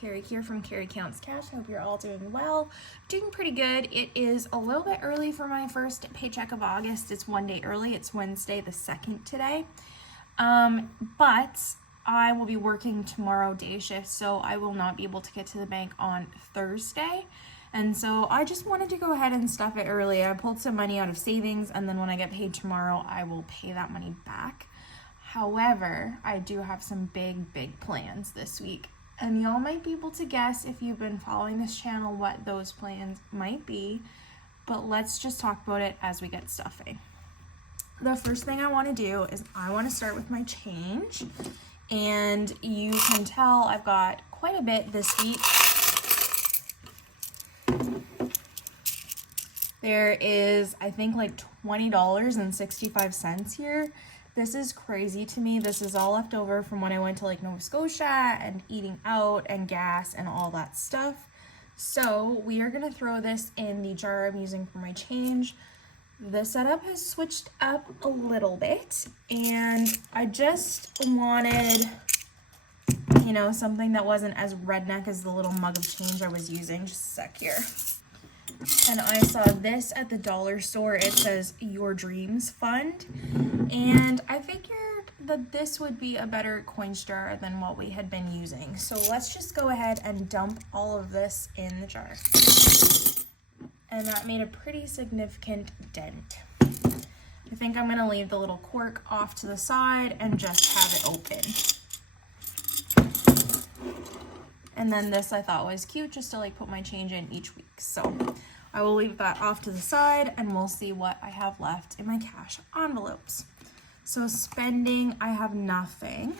Carrie here from CaroCash. I hope you're all doing well. Doing pretty good. It is a little bit early for my first paycheck of August. It's one day early. It's Wednesday the 2nd today. But I will be working tomorrow day shift, so I will not be able to get to the bank on Thursday. And so I just wanted to go ahead and stuff it early. I pulled some money out of savings, and then when I get paid tomorrow, I will pay that money back. However, I do have some big plans this week, and y'all might be able to guess if you've been following this channel what those plans might be, but let's just talk about it as we get stuffing. The first thing I want to do is I want to start with my change, and you can tell I've got quite a bit this week. There is, I think, like $20.65 here. This is crazy to me. This is all left over from when I went to like Nova Scotia and eating out and gas and all that stuff. So we are gonna throw this in the jar I'm using for my change. The setup has switched up a little bit, and I just wanted, you know, something that wasn't as redneck as the little mug of change I was using. Just a sec here. And I saw this at the dollar store. It says Your Dreams Fund, and I figured that this would be a better coin jar than what we had been using. So let's just go ahead and dump all of this in the jar. And that made a pretty significant dent. I think I'm gonna leave the little cork off to the side and just have it open. And then this I thought was cute, just to like put my change in each week. So I will leave that off to the side, and we'll see what I have left in my cash envelopes. So spending, I have nothing.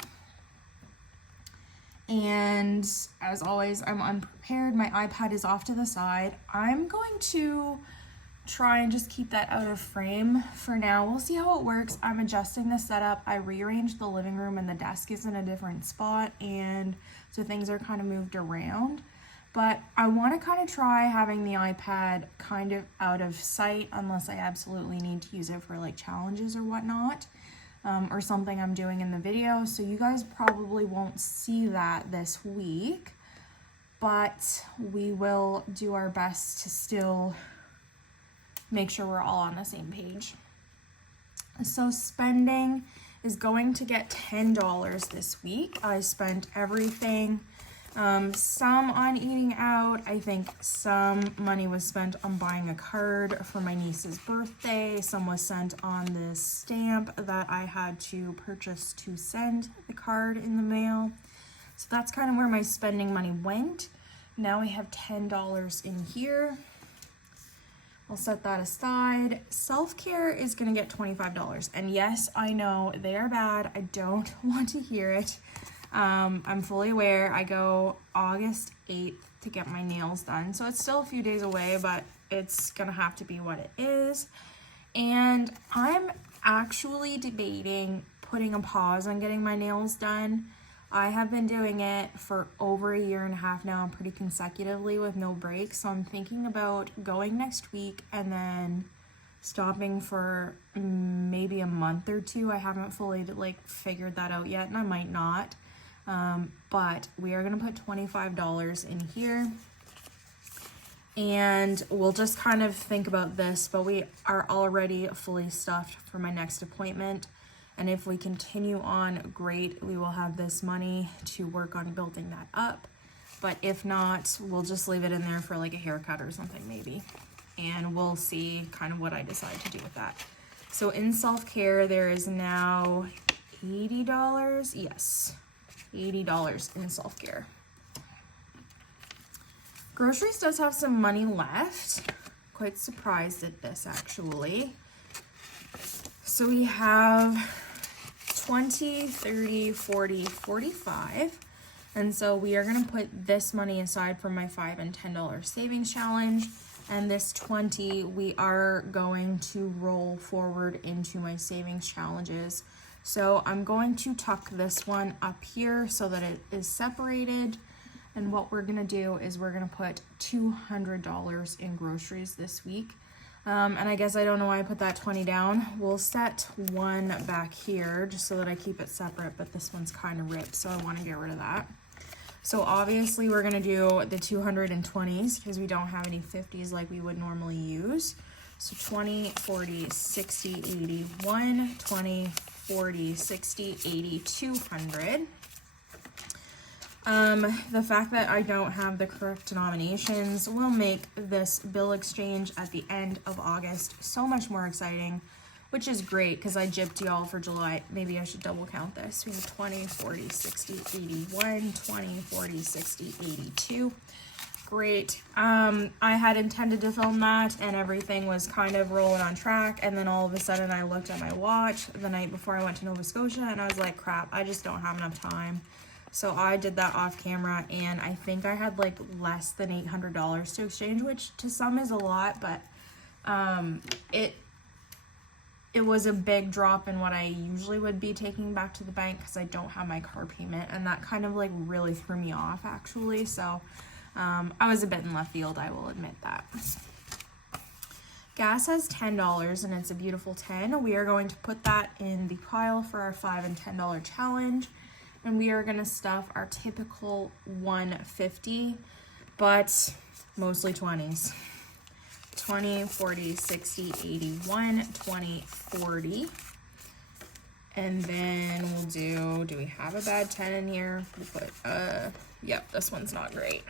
And as always, I'm unprepared. My iPad is off to the side. I'm going to try and just keep that out of frame for now. We'll see how it works. I'm adjusting the setup. I rearranged the living room, and the desk is in a different spot, and so things are kind of moved around. But I want to kind of try having the iPad kind of out of sight unless I absolutely need to use it for like challenges or whatnot, or something I'm doing in the video. So you guys probably won't see that this week, but we will do our best to still make sure we're all on the same page. So spending is going to get $10 this week. I spent everything, some on eating out. I think some money was spent on buying a card for my niece's birthday. Some was sent on this stamp that I had to purchase to send the card in the mail. So that's kind of where my spending money went. Now I have $10 in here. I'll set that aside. Self-care is gonna get $25. And yes, I know they are bad. I don't want to hear it. I'm fully aware. I go August 8th to get my nails done. So it's still a few days away, but it's gonna have to be what it is. And I'm actually debating putting a pause on getting my nails done. I have been doing it for over a year and a half now, pretty consecutively with no breaks. So I'm thinking about going next week and then stopping for maybe a month or two. I haven't fully like figured that out yet, and I might not. But we are gonna put $25 in here, and we'll just kind of think about this, but we are already fully stuffed for my next appointment. And if we continue on, great, we will have this money to work on building that up. But if not, we'll just leave it in there for like a haircut or something maybe. And we'll see kind of what I decide to do with that. So in self-care, there is now $80. Yes, $80 in self-care. Groceries does have some money left. Quite surprised at this actually. So we have 20, 30, 40, 45. And so we are gonna put this money aside for my $5 and $10 savings challenge. And this 20, we are going to roll forward into my savings challenges. So I'm going to tuck this one up here so that it is separated. And what we're gonna do is we're gonna put $200 in groceries this week. And I guess I don't know why I put that 20 down. We'll set one back here just so that I keep it separate, but this one's kind of ripped, so I want to get rid of that. So obviously we're gonna do the 220s because we don't have any 50s like we would normally use. So 20, 40, 60, 80, 1, 20, 40, 60, 80, 200. The fact that I don't have the correct denominations will make this bill exchange at the end of August so much more exciting, which is great because I gypped y'all for July. Maybe I should double count this. We have 20, 40, 60, 81, 20, 40, 60, 82. Great. I had intended to film that and everything was kind of rolling on track, and then all of a sudden I looked at my watch the night before I went to Nova Scotia and I was like, crap, I just don't have enough time. So I did that off camera, and I think I had like less than $800 to exchange, which to some is a lot, but it was a big drop in what I usually would be taking back to the bank because I don't have my car payment, and that kind of like really threw me off actually. So I was a bit in left field, I will admit that. Gas has $10 and it's a beautiful 10. We are going to put that in the pile for our $5 and $10 challenge, and we are going to stuff our typical 150, but mostly 20s. 20, 40, 60, 81, 20, 40. And then we'll do we have a bad 10 in here? We'll put, yep, this one's not great.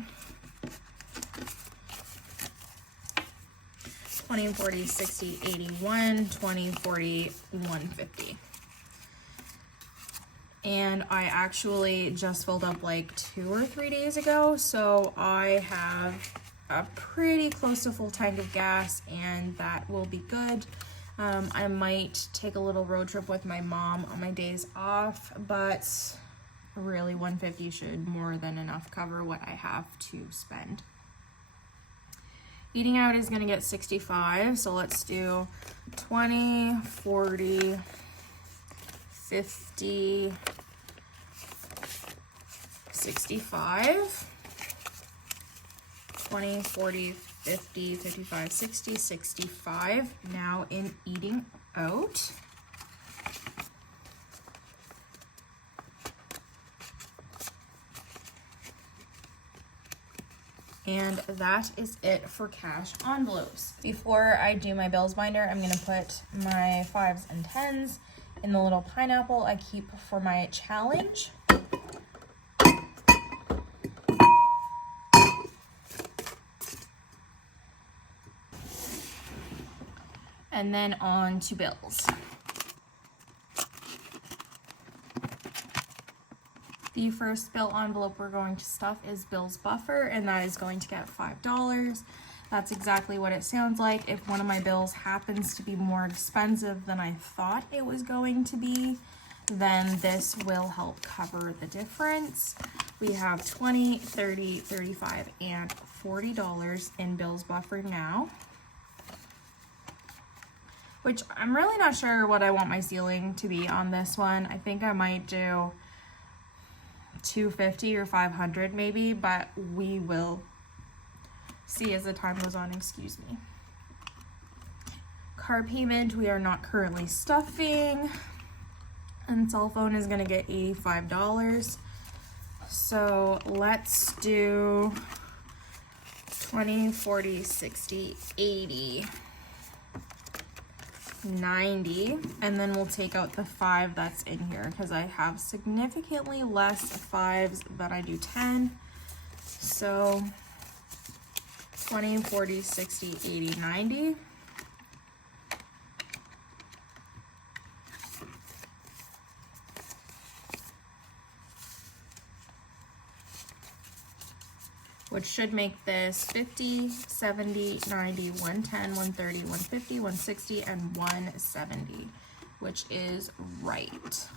20, 40, 60, 81, 20, 40, 150. And I actually just filled up like 2 or 3 days ago, so I have a pretty close to full tank of gas, and that will be good. I might take a little road trip with my mom on my days off, but really 150 should more than enough cover what I have to spend. Eating out is going to get 65, so let's do 20, 40, 50, 65. 20, 40, 50, 55, 60, 65. Now in eating out. And that is it for cash envelopes. Before I do my bills binder, I'm going to put my 5s and 10s in the little pineapple I keep for my challenge. And then on to bills. The first bill envelope we're going to stuff is Bill's Buffer, and that is going to get $5. That's exactly what it sounds like. If one of my bills happens to be more expensive than I thought it was going to be, then this will help cover the difference. We have $20, $30, $35, and $40 in Bill's Buffer now, which I'm really not sure what I want my ceiling to be on this one. I think I might do 250 or 500 maybe, but we will see as the time goes on. Excuse me. Car payment we are not currently stuffing, and cell phone is going to get $85. So let's do 20, 40, 60, 80, 90, and then we'll take out the 5 that's in here because I have significantly less 5s than I do 10. So 20, 40, 60, 80, 90. Which should make this 50, 70, 90, 110, 130, 150, 160, and 170, which is right.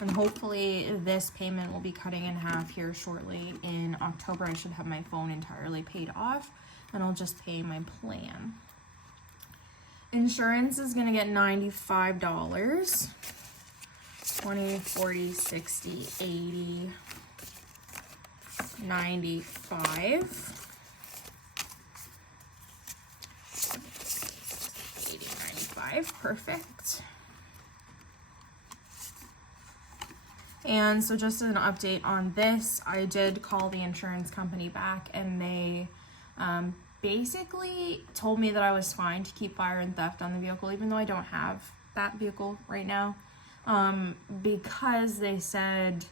And hopefully this payment will be cutting in half here shortly. In October, I should have my phone entirely paid off, and I'll just pay my plan. Insurance is gonna get $95. 20, 40, 60, 80, 95, 80, 95, perfect. And so just an update on this, I did call the insurance company back, and they basically told me that I was fine to keep fire and theft on the vehicle, even though I don't have that vehicle right now, because they said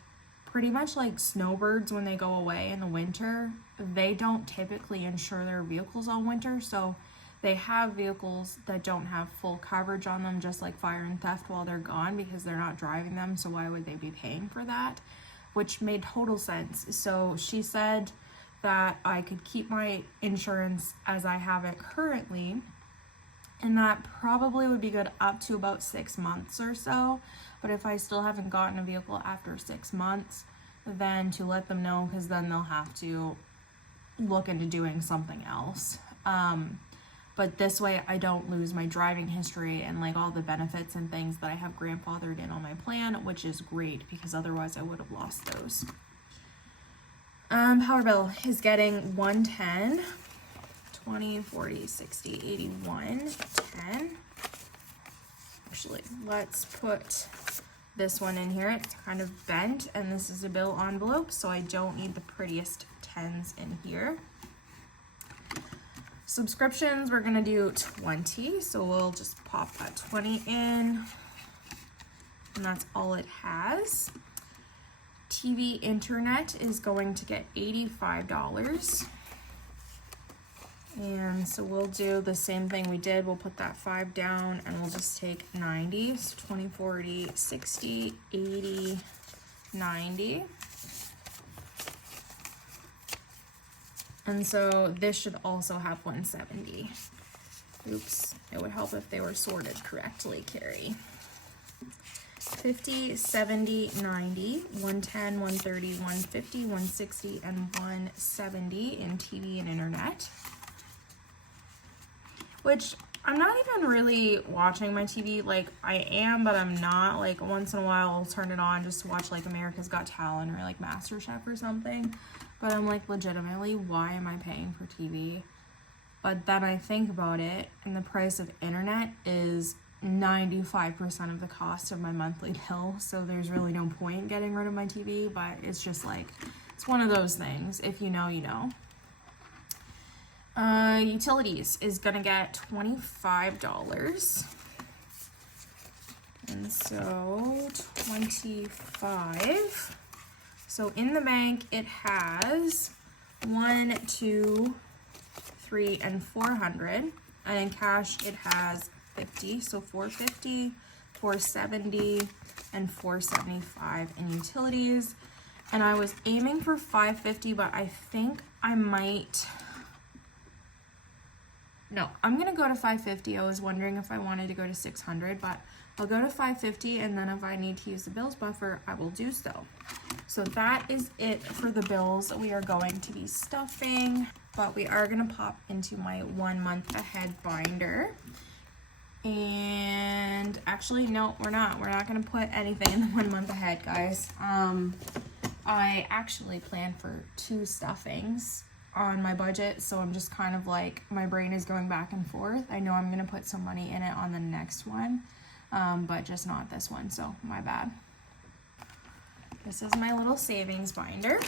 pretty much like snowbirds, when they go away in the winter, they don't typically insure their vehicles all winter, so they have vehicles that don't have full coverage on them, just like fire and theft, while they're gone, because they're not driving them, so why would they be paying for that? Which made total sense. So she said that I could keep my insurance as I have it currently, and that probably would be good up to about 6 months or so. But if I still haven't gotten a vehicle after 6 months, then to let them know, because then they'll have to look into doing something else. But this way I don't lose my driving history and like all the benefits and things that I have grandfathered in on my plan, which is great, because otherwise I would have lost those. Power bill is getting 110, 20, 40, 60, 81, 10. Actually, let's put this one in here. It's kind of bent, and this is a bill envelope, so I don't need the prettiest 10s in here. Subscriptions, we're gonna do 20, so we'll just pop that 20 in, and that's all it has. TV internet is going to get $85. And so we'll do the same thing we did. We'll put that 5 down, and we'll just take 90. So 20, 40, 60, 80, 90. And so this should also have 170. Oops, it would help if they were sorted correctly, Carrie. 50, 70, 90, 110, 130, 150, 160, and 170 in TV and internet. Which, I'm not even really watching my TV. Like, I am, but I'm not. Like, once in a while I'll turn it on just to watch like America's Got Talent or like MasterChef or something. But I'm like, legitimately, why am I paying for TV? But then I think about it, and the price of internet is 95% of the cost of my monthly bill, so there's really no point getting rid of my TV, but it's just like, it's one of those things. If you know, you know. Utilities is gonna get $25. And so 25. So in the bank, it has 1, 2, 3, and 400. And in cash, it has 50. So 450, 470, and 475 in utilities. And I was aiming for 550, but I think I might... No, I'm gonna go to 550. I was wondering if I wanted to go to 600, but I'll go to 550, and then if I need to use the bills buffer, I will do so. So that is it for the bills we are going to be stuffing, but we are gonna pop into my 1 month ahead binder. And actually, no, we're not gonna put anything in the 1 month ahead, guys. I actually planned for 2 stuffings on my budget, so I'm just kind of like, my brain is going back and forth. I know I'm gonna put some money in it on the next one, but just not this one, so my bad. This is my little savings binder.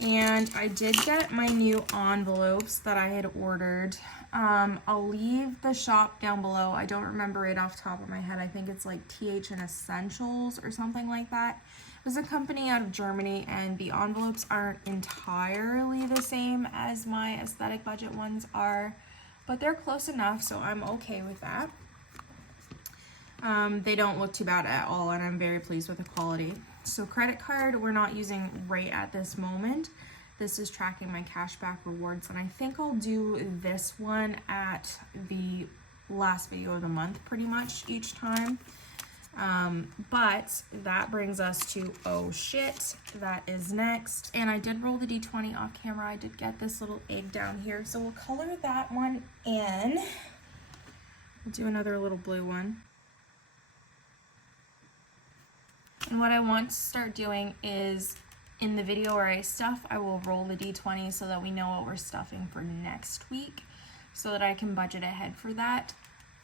And I did get my new envelopes that I had ordered. I'll leave the shop down below. I don't remember it off the top of my head. I think it's like THN Essentials or something like that. It was a company out of Germany, and the envelopes aren't entirely the same as my Aesthetic Budget ones are, but they're close enough, so I'm okay with that. They don't look too bad at all, and I'm very pleased with the quality. So credit card, we're not using right at this moment. This is tracking my cashback rewards, and I think I'll do this one at the last video of the month pretty much each time. But that brings us to, oh shit, that is next. And I did roll the D20 off camera. I did get this little egg down here, so we'll color that one in. We'll do another little blue one. And what I want to start doing is, in the video where I stuff, I will roll the D20 so that we know what we're stuffing for next week, so that I can budget ahead for that.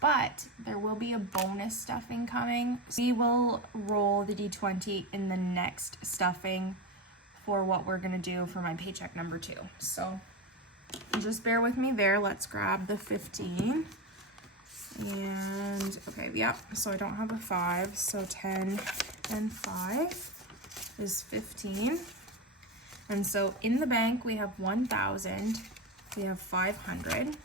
but there will be a bonus stuffing coming. We will roll the D20 in the next stuffing for what we're gonna do for my paycheck number 2. So just bear with me there. Let's grab the 15. And okay, yep, so I don't have a 5, so 10 and 5 is 15. And so in the bank we have 1,000, we have 500.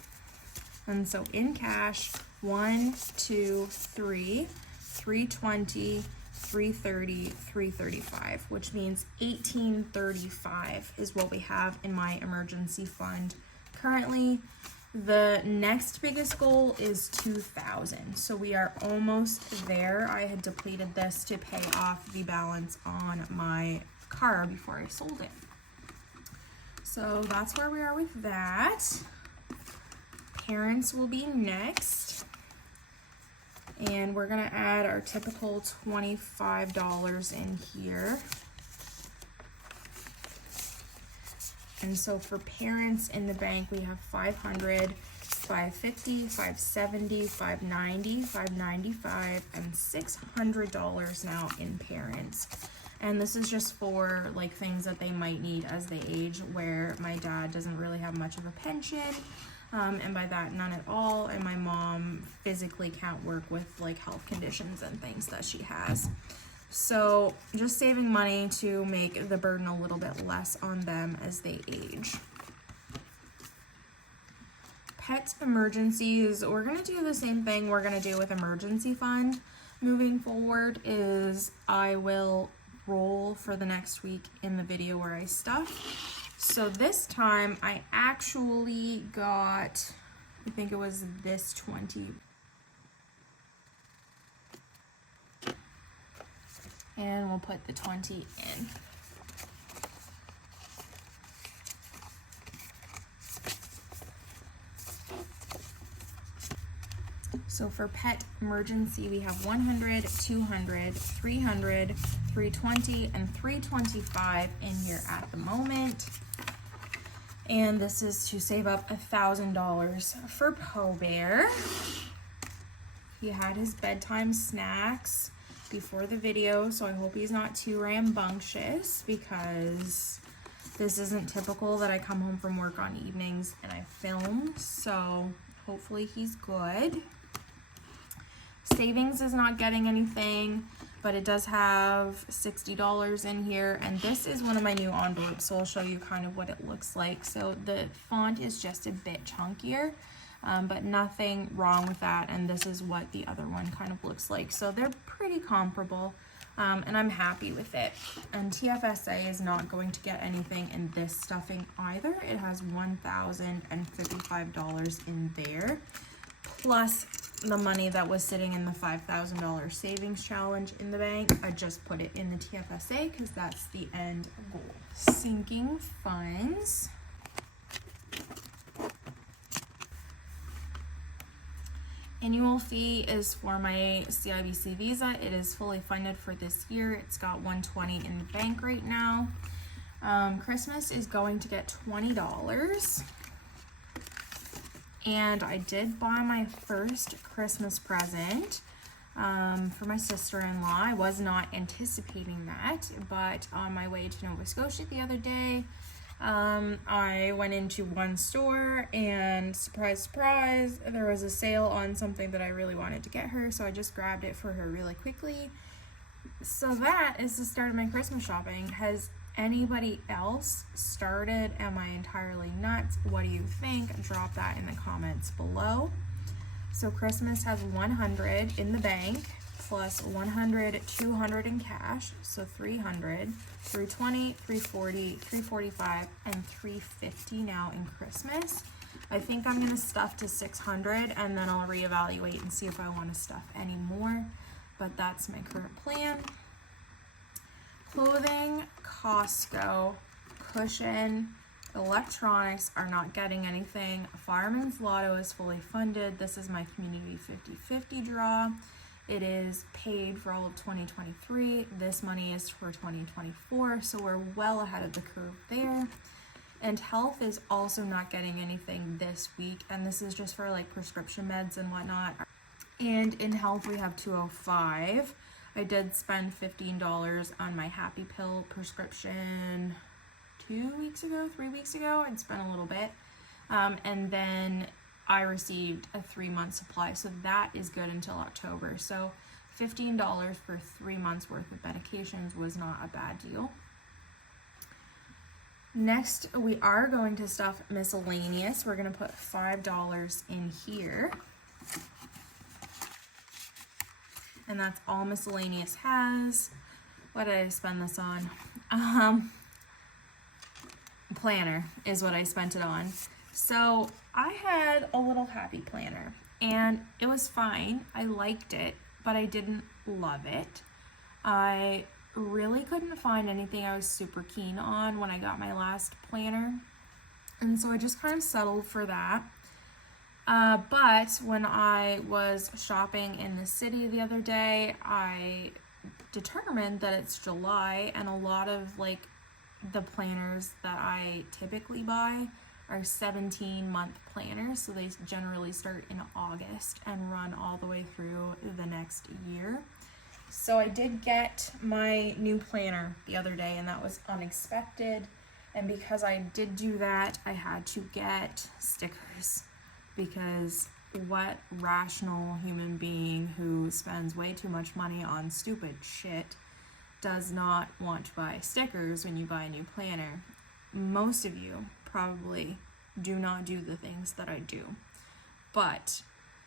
And so in cash, 1, 2, 3, 320, 330, 335, which means 1835 is what we have in my emergency fund currently. The next biggest goal is 2,000, so we are almost there. I had depleted this to pay off the balance on my car before I sold it. So that's where we are with that. Parents will be next. And we're gonna add our typical $25 in here. And so for parents in the bank, we have 500, 550, 570, 590, 595, and $600 now in parents. And this is just for like things that they might need as they age, where my dad doesn't really have much of a pension. And by that, none at all. And my mom physically can't work with like health conditions and things that she has. So just saving money to make the burden a little bit less on them as they age. Pet emergencies, we're gonna do the same thing we're gonna do with emergency fund moving forward. Is I will roll for the next week in the video where I stuff. So this time I actually got, I think it was this 20. And we'll put the 20 in. So for pet emergency, we have 100, 200, 300, 320, and 325 in here at the moment. And this is to save up $1,000 for Poe Bear. He had his bedtime snacks before the video, so I hope he's not too rambunctious, because this isn't typical that I come home from work on evenings and I film, so hopefully he's good. Savings is not getting anything, but it does have $60 in here, and this is one of my new envelopes, so I'll show you kind of what it looks like. So the font is just a bit chunkier, but nothing wrong with that, and this is what the other one kind of looks like. So they're pretty comparable, and I'm happy with it. And TFSA is not going to get anything in this stuffing either. It has $1,055 in there, plus the money that was sitting in the $5,000 savings challenge in the bank. I just put it in the TFSA because that's the end goal. Sinking funds. Annual fee is for my CIBC Visa. It is fully funded for this year. It's got $120 in the bank right now. Christmas is going to get $20. And I did buy my first Christmas present for my sister-in-law. I was not anticipating that, but on my way to Nova Scotia the other day, I went into one store and surprise, surprise, there was a sale on something that I really wanted to get her, so I just grabbed it for her really quickly. So that is the start of my Christmas shopping. Has anybody else started? Am I entirely nuts? What do you think? Drop that in the comments below. So Christmas has 100 in the bank, plus 100, 200 in cash, so 300, 320, 340, 345, and 350 now in Christmas. I think I'm gonna stuff to 600, and then I'll reevaluate and see if I want to stuff any more, but that's my current plan. Clothing, Costco, Cushion, electronics are not getting anything. Fireman's Lotto is fully funded. This is my community 50-50 draw. It is paid for all of 2023. This money is for 2024, so we're well ahead of the curve there. And health is also not getting anything this week, and this is just for like prescription meds and whatnot. And in health, we have $205. I did spend $15 on my Happy Pill prescription 3 weeks ago. I'd spent a little bit. And then I received a 3-month supply, so that is good until October. So $15 for 3 months worth of medications was not a bad deal. Next, we are going to stuff miscellaneous. We're going to put $5 in here. And that's all miscellaneous has. What did I spend this on? Planner is what I spent it on. So I had a little happy planner and it was fine. I liked it, but I didn't love it. I really couldn't find anything I was super keen on when I got my last planner. And so I just kind of settled for that. But when I was shopping in the city the other day, I determined that it's July and a lot of like the planners that I typically buy are 17-month planners. So they generally start in August and run all the way through the next year. So I did get my new planner the other day and that was unexpected. And because I did do that, I had to get stickers. Because what rational human being who spends way too much money on stupid shit does not want to buy stickers when you buy a new planner? Most of you probably do not do the things that I do. But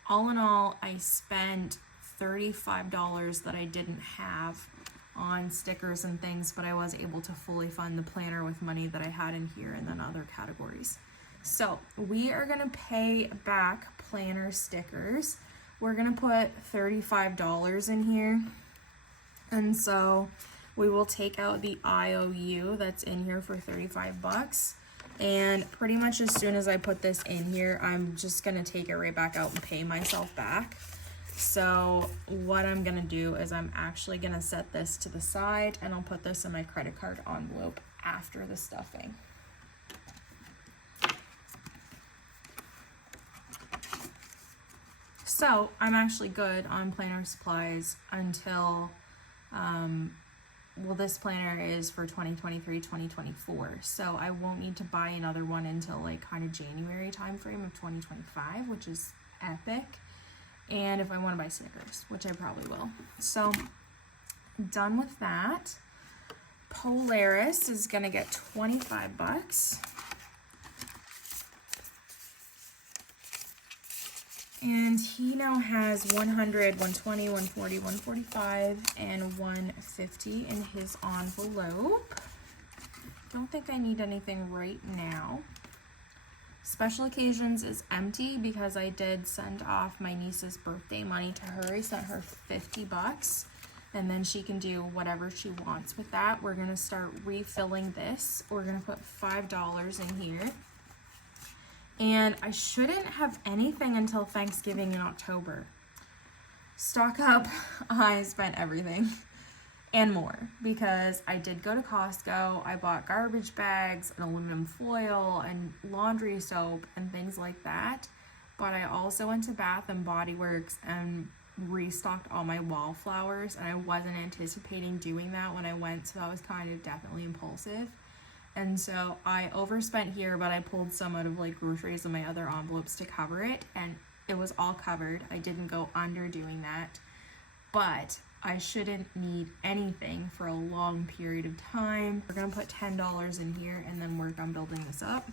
all in all, I spent $35 that I didn't have on stickers and things, but I was able to fully fund the planner with money that I had in here and then other categories. So we are gonna pay back planner stickers. We're gonna put $35 in here. And so we will take out the IOU that's in here for 35 bucks. And pretty much as soon as I put this in here, I'm just gonna take it right back out and pay myself back. So what I'm gonna do is I'm actually gonna set this to the side and I'll put this in my credit card envelope after the stuffing. So I'm actually good on planner supplies until, well, this planner is for 2023-2024. So I won't need to buy another one until like kind of January timeframe of 2025, which is epic. And if I want to buy stickers, which I probably will. So done with that. Polaris is going to get 25 bucks. And he now has 100, 120, 140, 145, and 150 in his envelope. Don't think I need anything right now. Special occasions is empty because I did send off my niece's birthday money to her. I sent her 50 bucks and then she can do whatever she wants with that. We're gonna start refilling this. We're gonna put $5 in here. And I shouldn't have anything until Thanksgiving in October. Stock up, I spent everything and more because I did go to Costco. I bought garbage bags and aluminum foil and laundry soap and things like that. But I also went to Bath and Body Works and restocked all my wallflowers, and I wasn't anticipating doing that when I went, so that was kind of definitely impulsive. And so I overspent here, but I pulled some out of like groceries and my other envelopes to cover it, and it was all covered. I didn't go under doing that, but I shouldn't need anything for a long period of time. We're gonna put $10 in here and then work on building this up.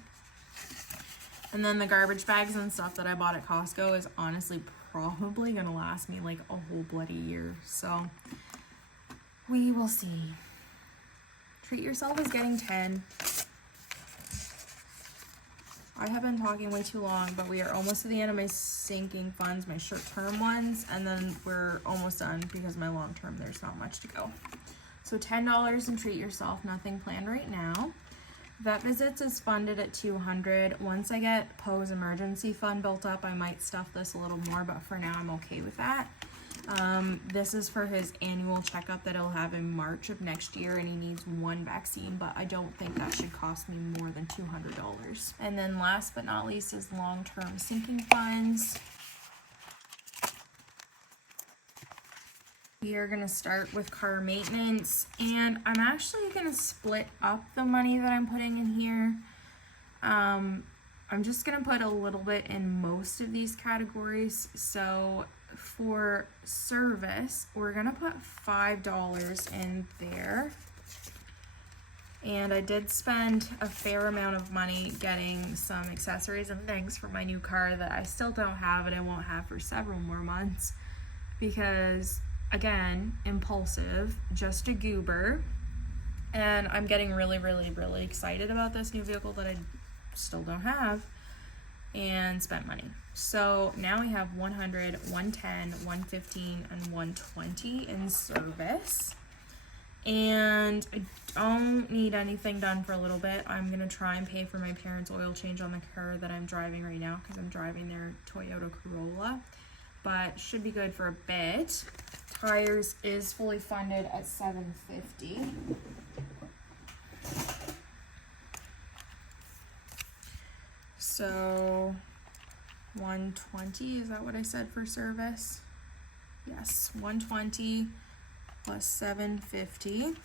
And then the garbage bags and stuff that I bought at Costco is honestly probably gonna last me like a whole bloody year. So we will see. Treat yourself as getting 10. I have been talking way too long, but we are almost to the end of my sinking funds, my short-term ones, and then we're almost done because my long-term, there's not much to go. So $10 and treat yourself, nothing planned right now. Vet visits is funded at $200. Once I get Poe's emergency fund built up, I might stuff this a little more, but for now I'm okay with that. This is for his annual checkup that he'll have in March of next year, and he needs 1 vaccine, but I don't think that should cost me more than $200. And then last but not least is long-term sinking funds. We are gonna start with car maintenance, and I'm actually gonna split up the money that I'm putting in here. I'm just gonna put a little bit in most of these categories. So for service, we're gonna put $5 in there. And I did spend a fair amount of money getting some accessories and things for my new car that I still don't have and I won't have for several more months because, again, impulsive, just a goober. And I'm getting really, really, really excited about this new vehicle that I still don't have and spent money. So now we have 100, 110, 115, and 120 in service. And I don't need anything done for a little bit. I'm gonna try and pay for my parents' oil change on the car that I'm driving right now because I'm driving their Toyota Corolla, but should be good for a bit. Tires is fully funded at $750. So 120, is that what I said for service? Yes, 120 plus $750.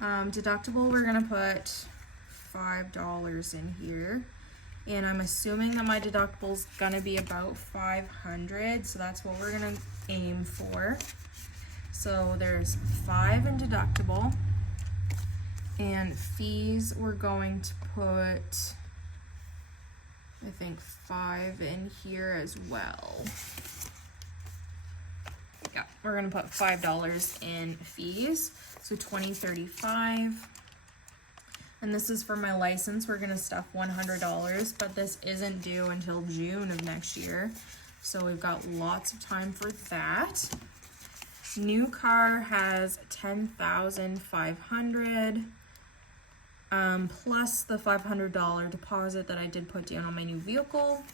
Deductible, we're gonna put $5 in here. And I'm assuming that my deductible's gonna be about $500, so that's what we're gonna aim for. So there's $5 in deductible. And fees, we're going to put, I think, $5 in here as well. Yeah, we're gonna put $5 in fees, so $20.35. And this is for my license. We're gonna stuff $100, but this isn't due until June of next year, so we've got lots of time for that. New car has $10,500. Plus the $500 deposit that I did put down on my new vehicle.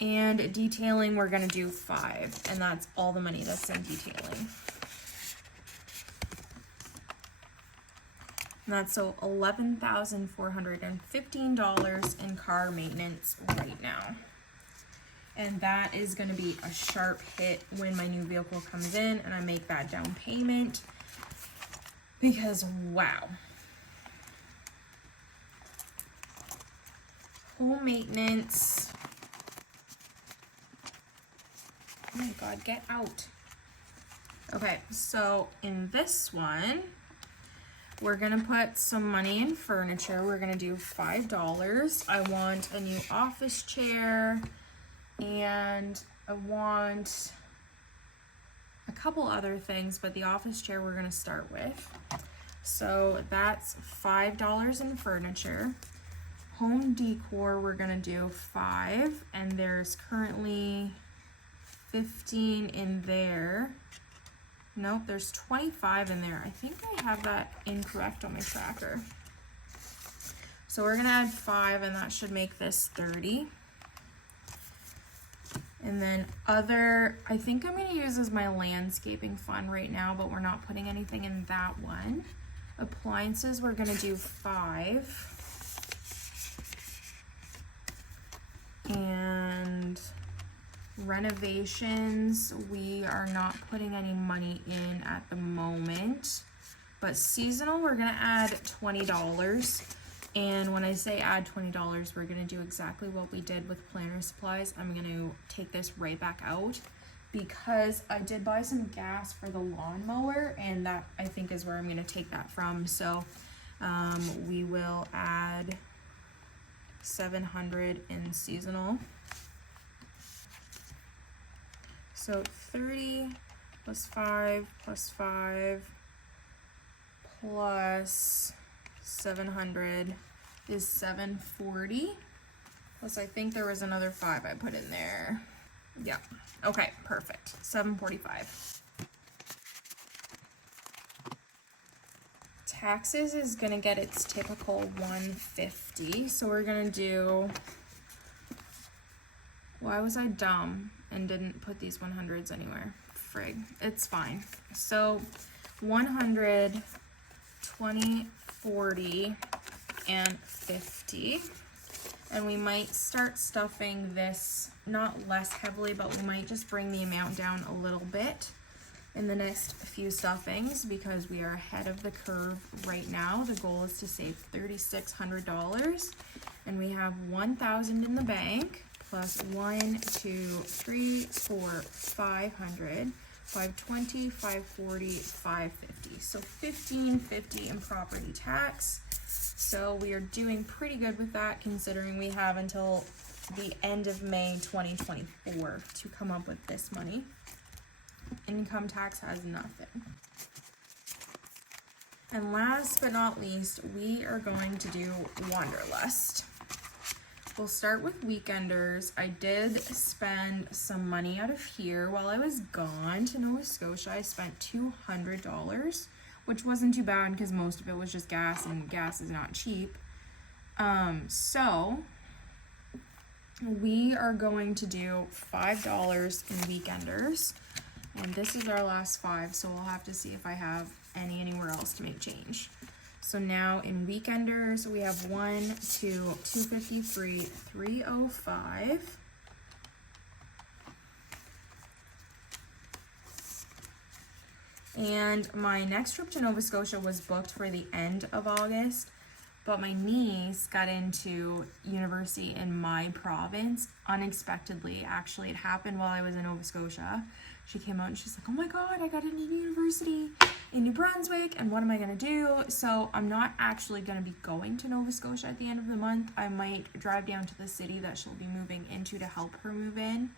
And detailing, we're gonna do $5, and that's all the money that's in detailing. And that's so $11,415 in car maintenance right now. And that is gonna be a sharp hit when my new vehicle comes in and I make that down payment, because wow. Home maintenance. Oh my God, get out. Okay, so in this one, we're gonna put some money in furniture. We're gonna do $5. I want a new office chair, and I want a couple other things, but the office chair we're gonna start with. So that's $5 in furniture. Home decor, we're gonna do $5, and there's currently 15 in there. Nope, there's 25 in there. I think I have that incorrect on my tracker. So we're gonna add 5, and that should make this 30. And then other, I think I'm gonna use as my landscaping fund right now, but we're not putting anything in that one. Appliances, we're gonna do 5. And renovations, we are not putting any money in at the moment, but seasonal, we're gonna add $20. And when I say add $20, we're gonna do exactly what we did with planter supplies. I'm gonna take this right back out because I did buy some gas for the lawnmower, and that I think is where I'm gonna take that from. So we will add $700 in seasonal. So 30 plus 5 plus 5 plus 700 is 740. Plus I think there was another 5 I put in there. Yeah, okay, perfect, 745. Taxes is gonna get its typical 150, so we're gonna do, why was I dumb and didn't put these 100s anywhere? Frig, it's fine. So 100, 20, 40, and 50. And we might start stuffing this, not less heavily, but we might just bring the amount down a little bit in the next few stuffings because we are ahead of the curve right now. The goal is to save $3,600, and we have $1,000 in the bank plus 1, 2, 3, 4, 500, 520, 540, 550. So $1,550 in property tax. So we are doing pretty good with that, considering we have until the end of May 2024 to come up with this money. Income tax has nothing. And last but not least, we are going to do Wanderlust. We'll start with weekenders. I did spend some money out of here while I was gone to Nova Scotia. I spent $200, which wasn't too bad because most of it was just gas, and gas is not cheap. So we are going to do $5 in weekenders. And this is our last 5, so we'll have to see if I have anywhere else to make change. So now in weekenders, we have 1, 2, 253, 305. And my next trip to Nova Scotia was booked for the end of August, but my niece got into university in my province unexpectedly. Actually, it happened while I was in Nova Scotia. She came out and she's like, oh my God, I got into university in New Brunswick, and what am I gonna do? So I'm not actually gonna be going to Nova Scotia at the end of the month. I might drive down to the city that she'll be moving into to help her move in.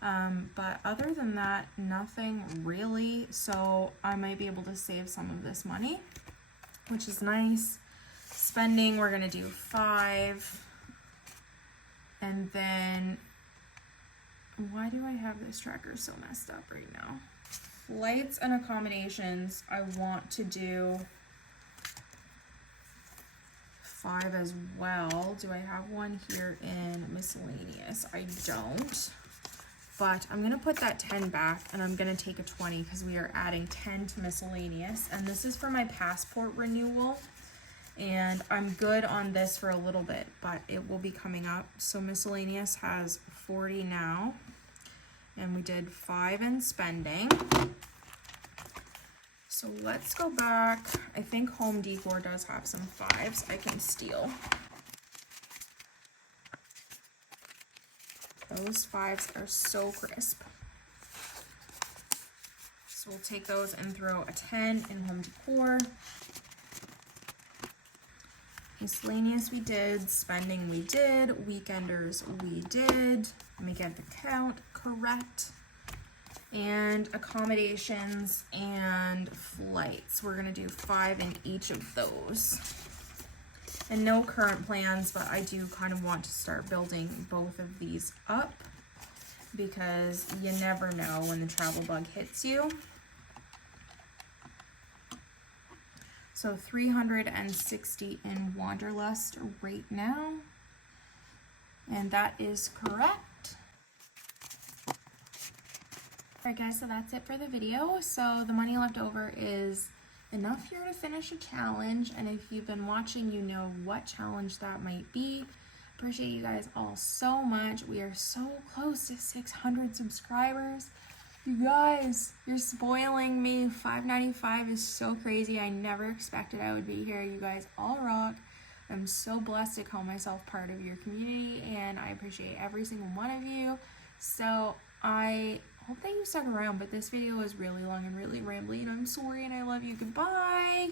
But other than that, nothing really. So I might be able to save some of this money, which is nice. Spending, we're gonna do 5. And then, why do I have this tracker so messed up right now? Flights and accommodations, I want to do 5 as well. Do I have one here in miscellaneous? I don't. But I'm gonna put that 10 back, and I'm gonna take a 20 because we are adding 10 to miscellaneous. And this is for my passport renewal. And I'm good on this for a little bit, but it will be coming up. So miscellaneous has 40 now. And we did 5 in spending. So let's go back. I think Home Decor does have some 5s I can steal. Those 5s are so crisp. So we'll take those and throw a 10 in Home Decor. Miscellaneous we did, spending we did, weekenders we did. Let me get the count correct. And accommodations and flights, we're gonna do 5 in each of those. And no current plans, but I do kind of want to start building both of these up because you never know when the travel bug hits you. So 360 in Wanderlust right now. And that is correct. Alright guys, so that's it for the video. So the money left over is enough here to finish a challenge. And if you've been watching, you know what challenge that might be. Appreciate you guys all so much. We are so close to 600 subscribers. You guys, you're spoiling me. $5.95 is so crazy. I never expected I would be here. You guys all rock. I'm so blessed to call myself part of your community, and I appreciate every single one of you. So I hope that you stuck around, but this video was really long and really rambly, and I'm sorry, and I love you. Goodbye.